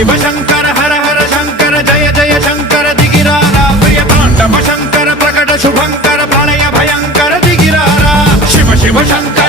शिव शंकर हर हर शंकर जय जय शंकर दिगिरारा प्रिय तांडव शंकर प्रकट शुभंकर प्रलय भयंकर दिगिरारा शिव शिव शंकर